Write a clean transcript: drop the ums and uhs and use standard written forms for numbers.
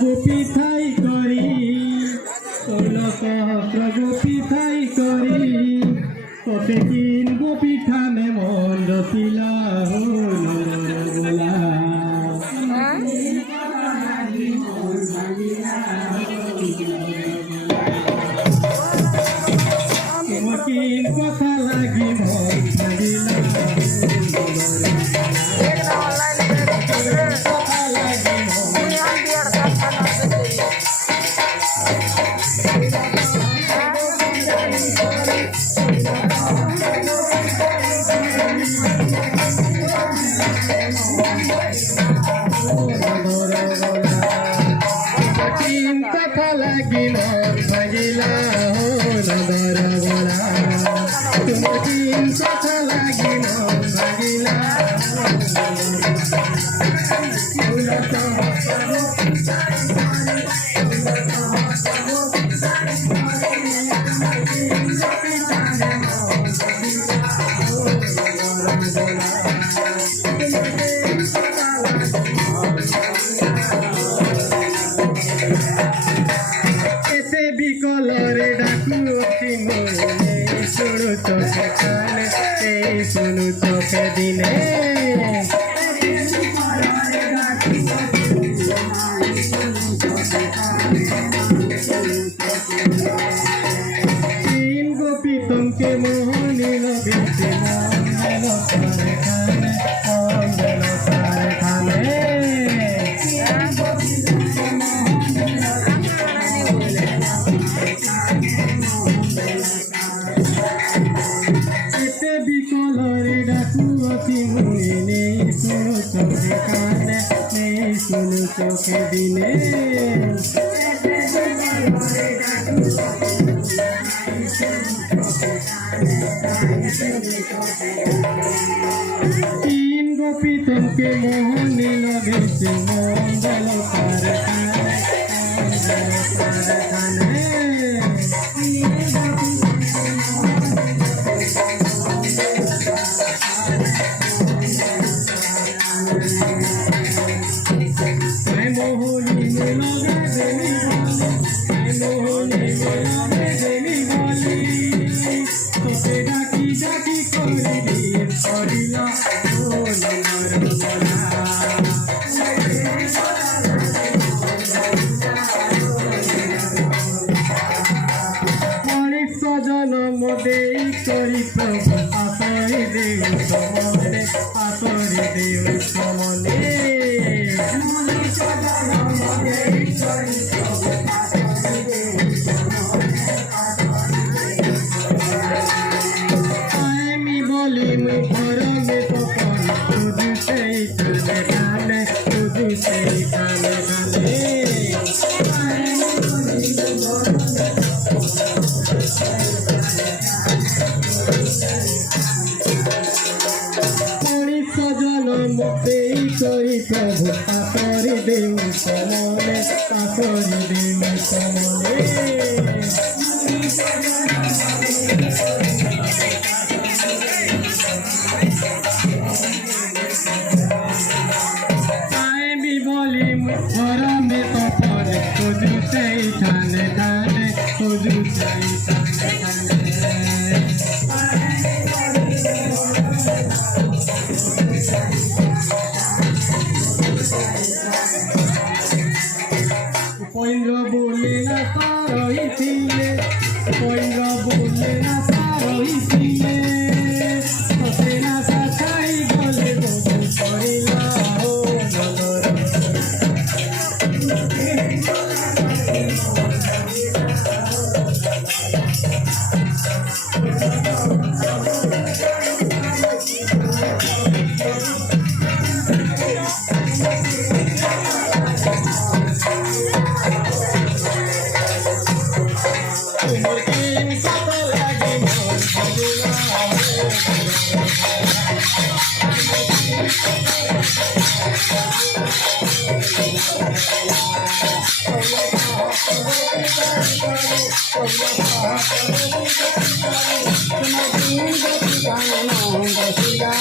গোপী ঠাই করি গোপী ঠাই করি কতে কিন গোপী ঠানে মন রচিলা গোলা কিন কথা লাগি মন ভাগিলা কথা লাগিল ভাগিলা নদর গোলা তুমি কথা লাগিল ভাগিলা বিকলরে ডাকু শুনু চোখে কানে শুনু চোখে দিনে তিন গোপী তোমাকে মোহনীল বিতে বিকলরে ডাকু অতি মুনে শুনু চোখে কানে শুনু চোখে দিনে তিন গোপী তোমাকে মোহনীল বেশে মঙ্গল জনম দেই করি প্রভু আসরে দেব সমনে আসরে দেব সমনে আমি বলি মুই ঘরমে তখন তুঝু সেই কানে কানে তুঝু সেই কানে কানে মুক্তি করি প্রভু আসরে দেব সমনে আসরে দেব সমনে আমি বলি ঘরমে তখন তুঝু সেই ঠানে ঠানে তুঝু সেই ঠানে পৈন্দ্র বলে না সারইছিলে পৈন্দ্র বলে না সারইছিলে হসে না সাথাই বলে বধু করিলা ও নগর Thank you.